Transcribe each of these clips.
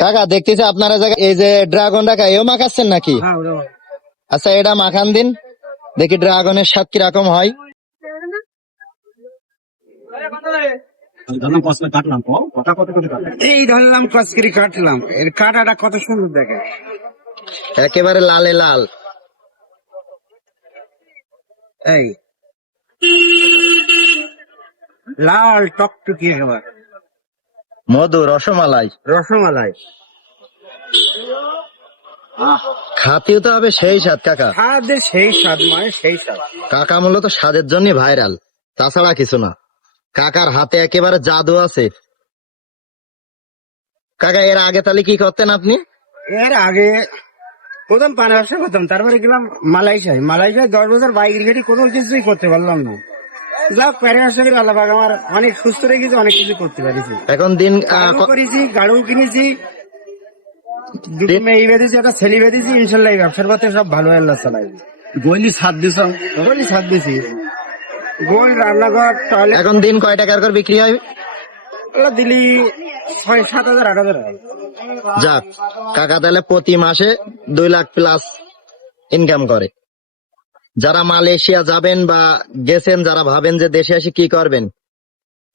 কাকা দেখতেছি আপনারা জায়গা এই যে ড্রাগন রাখা এও মাখাচ্ছেন নাকি? আচ্ছা এটা মাখান দিন দেখি ড্রাগনের স্বাদ কিরকম হয়। এই ধরলাম কচকিরি কাটলাম, এর কাটাটা কত সুন্দর দেখে। একেবারে লালে লাল। এই লাল টকটকি একেবারে মধু রসমালাই রসমালাই। খাতিও তো হবে সেই স্বাদ কাকা। স্বাদের সেই স্বাদ, মানে সেই স্বাদ। কাকা মূলত স্বাদের জন্য ভাইরাল, তাছাড়া কিছু না। কাকার হাতে একেবারে জাদু আছে। কাকা এর আগে তাহলে কি করতেন আপনি? এর আগে প্রথম পান ব্যবসা করতাম, তারপরে গেলাম মালয়েশিয়ায়। 10 বছর বাইক রিক্সাটি কোনো কিছুই করতে পারলাম না। যা প্যারাশাড়ি আল্লাহ পাক আমার অনেক সুস্থ রেখেছে, অনেক কিছু করতে পারিছি। এখন দিন গাড়ু করেছি, গাড়ু কিনেছি, দুটো মেয়ে বেঁধেছি, একটা ছেলে বেঁধেছি। ইনশাল্লাহ এই ব্যবসার পথে সব ভালো আল্লাহ চালাই। গলি সাত দিছ গোল সাত দিছি, গোল রান্নাঘর টয়লেট এখন দিন কয় টাকার করে বিক্রি হয়? ওগুলো দিলি 6-7 হাজার 8 হাজার হয়। যাক কাকা তাহলে প্রতি মাসে 2 লাখ প্লাস ইনকাম করে। যারা মালয়েশিয়া যাবেন বা গেছেন, যারা ভাবেন যে দেশে এসে কি করবেন,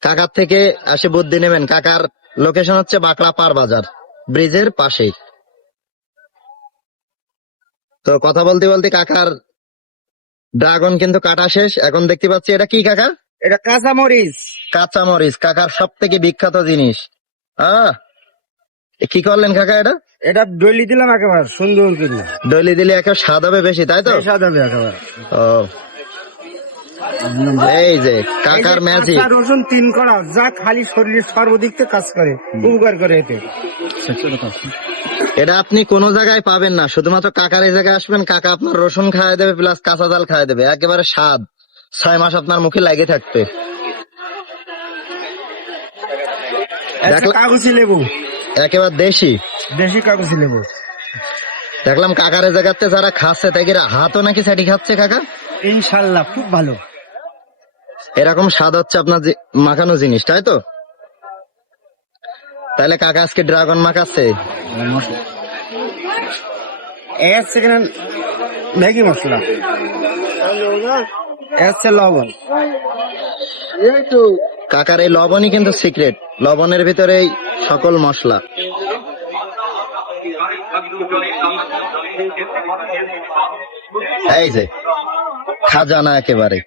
কাকার থেকে এসে বুদ্ধি নেবেন। কাকার লোকেশন হচ্ছে বাকড়া পার বাজার, ব্রিজের পাশেই। তো কথা বলতে বলতে কাকার ড্রাগন কিন্তু কাটা শেষ। এখন দেখতে পাচ্ছি এটা কি কাকা? এটা কাঁচা মরিচ। কাঁচা মরিচ, কাকার সব থেকে বিখ্যাত জিনিস। কি করলেন কাকা এটা? এটা ডলি দিলাম একেবারে সুন্দর করে, ডলি দিলে একে স্বাদ হবে বেশি, তাই তো? স্বাদ হবে একেবারে। ও এই যে কাকার ম্যাজিক। কাঁচা রসুন 3 কড়া, যা খালি শরীরের সর্বদিক থেকে কাজ করে, উপকার করে এতে। এটা আপনি কোনো জায়গায় পাবেন না, শুধুমাত্র কাকার এই জায়গায় আসবেন, কাকা আপনার রসুন খাওয়াই দেবে প্লাস কাঁচা জাল খাওয়াই দেবে। একেবারে স্বাদ 6 মাস আপনার মুখে লাগে থাকবে। কাগজি লেবু, একেবারে দেশি দেশি কাগজি লেবু। দেখলাম কাকার এই জায়গাতে যারা খাচ্ছে তাই হাতও নাকি ছাটি খাচ্ছে কাকা। ইনশাল্লাহ খুব ভালো। এরকম স্বাদ হচ্ছে আপনার মাখানো জিনিস, তাই তো? তাহলে কাকা আজকে ড্রাগন মাখাচ্ছে। সেখানে ম্যাগি মশলা, লবণ। কাকার এই লবণই কিন্তু সিক্রেট, লবণের ভিতরেই সকল মশলা। এই যে খাজানা একেবারে।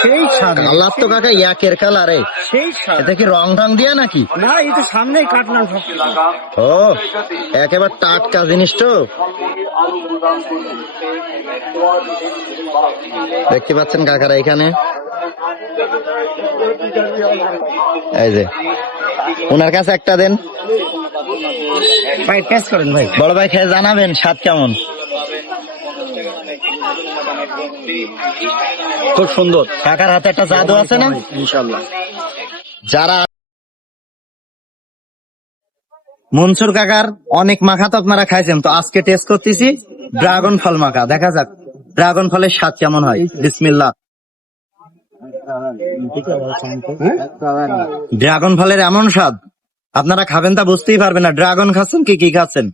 সেই স্বাদ, কালার তো কাকা একের কালারে। সেই স্বাদ। এটা কি রং ঢং দিয়া নাকি? না, এই তো সামনেই কাটলাম সব। ও একেবারে টাটকা জিনিস তো। দেখতে পাচ্ছেন কাকারা এখানে, এই যে ওনার কাছে একটা দেন ভাই, টেস্ট করেন ভাই। বড় ভাই, খেয়ে জানাবেন স্বাদ কেমন। খুব সুন্দর। কাকার হাতে একটা জাদু আছে না? ইনশাল্লাহ। যারা মনসুর কাকার অনেক মাখা তো আপনারা খাইছেন, তো আজকে টেস্ট করতেছি ড্রাগন ফল মাখা। দেখা যাক ড্রাগন ফলের স্বাদ কেমন হয়। বিসমিল্লাহ। ড্রাগন ফলের এমন স্বাদ আপনারা খাবেন তা বুঝতেই পারবেন না। ড্রাগন খাচ্ছেন কি কি খাচ্ছেন।